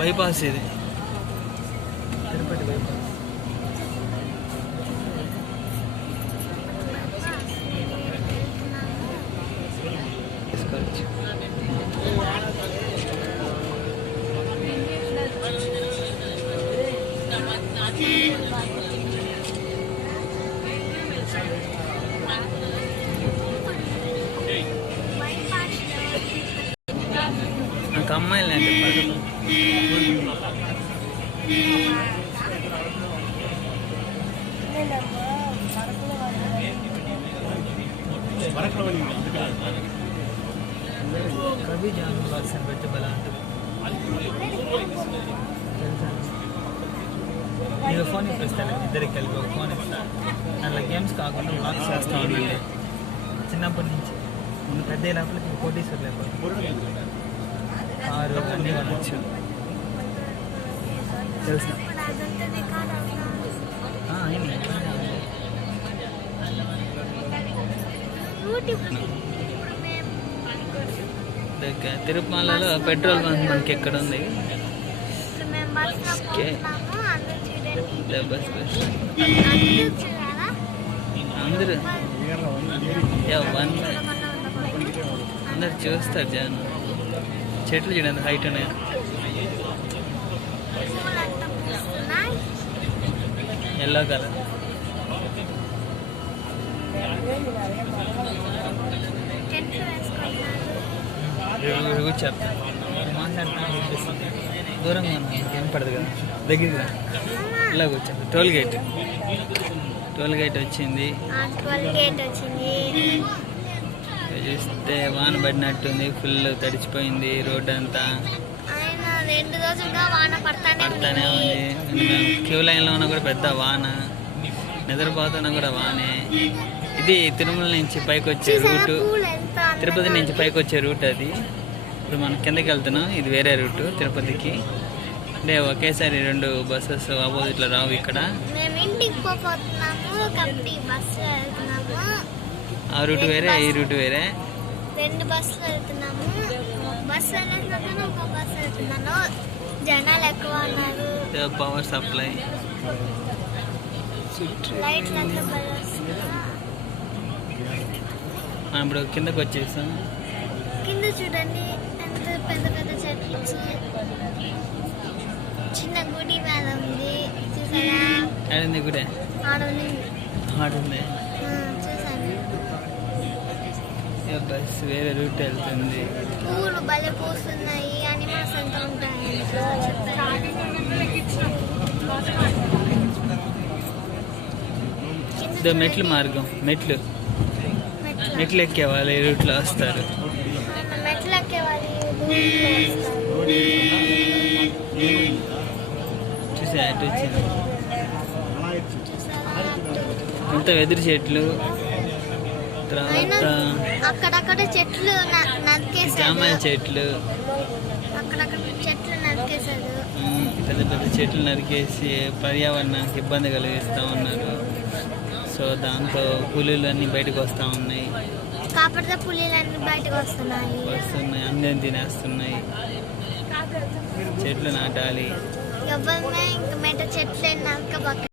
Bypass ఇది Tirupati bypass. తీసుకోవచ్చు. నాకు అమ్మాయిలు అంటే కవి జాను పెట్టి బలా నీకు ఫోన్ ఇప్పిస్తాను, ఇద్దరికి కలిపి ఒక ఫోన్ ఇస్తాను. అలా గేమ్స్ కాకుండా వ్లాగ్స్ చేస్తూ ఉండండి. చిన్నప్పటి నుంచి ముందు పెద్ద లేకపోతే కోటీశ్వర్ లేకపోతే కారు అన్నీ కొనవచ్చు. తెలుసు తిరుమలలో పెట్రోల్ బంక్ మనకి ఎక్కడ ఉంది? అందరూ అందరు చూస్తారు జనం. చెట్లు చూడండి హైట్ ఉన్నాయి. ఎల్లో కలర్ చెప్తా మాట్లాడుతున్నా వినిపిస్తుంది. దూరంగా ఏం పడదు కదా, దగ్గరగా ఇలా కూర్చోండి. టోల్ గేట్ వచ్చింది. చూస్తే వాన పడినట్టుంది, ఫుల్ తడిచిపోయింది రోడ్ అంతా. పడతానే ఉంది. క్యూ లైన్లో ఉన్నా కూడా పెద్ద వాన, నిద్రపోతున్నా కూడా వానే. ఇది తిరుమల నుంచి పైకి వచ్చే రూటు, తిరుపతి నుంచి పైకి వచ్చే రూట్ అది. ఇప్పుడు మనం కిందకి వెళ్తున్నాం, ఇది వేరే రూటు తిరుపతికి. అంటే ఒకేసారి 2 బస్సెస్ ఆపోజిట్లో రావు ఇక్కడ. ఆ రూట్ వేరే, ఈ రూట్ వేరే. 2 బస్సులు వెళ్తున్నాము. బస్సు వెళ్ళినప్పుడు ఒక బస్సు వెళ్తున్నాను. జనాలు ఎక్కువ ఉన్నారు. పవర్ సప్లై ఇప్పుడు కిందకి వచ్చేసాం. కింద చూడండి ఎంత పెద్ద పెద్ద చెట్లు, చిన్న గుడి మీద ఉంది చూసారా? ఆడింది గుడి ఆడుంది. చూసాను. బస్ వేరే రూట్ వెళ్తుంది. పూలు భలే పూస్తున్నాయి, అనిమల్స్ అంతా ఉంటాయి. మెట్లు మార్గం, మెట్లు ఎక్కే వాళ్ళు ఈ రూట్లో వస్తారు. మెట్లు ఎక్కే వాళ్ళు చూసా అటు వచ్చింది. అంతా వెదురు చెట్లు, తర్వాత అక్కడక్కడ చెట్లు జామాయిల చెట్లు, అక్కడక్కడ చెట్లు నరికేశారు. పెద్ద పెద్ద చెట్లు నరికేసి పర్యావరణానికి ఇబ్బంది కలిగిస్తూ ఉన్నారు. సో దాంతో పులులు అన్నీ బయటకు వస్తూ ఉన్నాయి. కాకపోతే పులులన్నీ బయటకు వస్తున్నాయి, అందరం తినేస్తున్నాయి. చెట్లు నాటాలి. ఎవరినే ఇంకా చెట్లు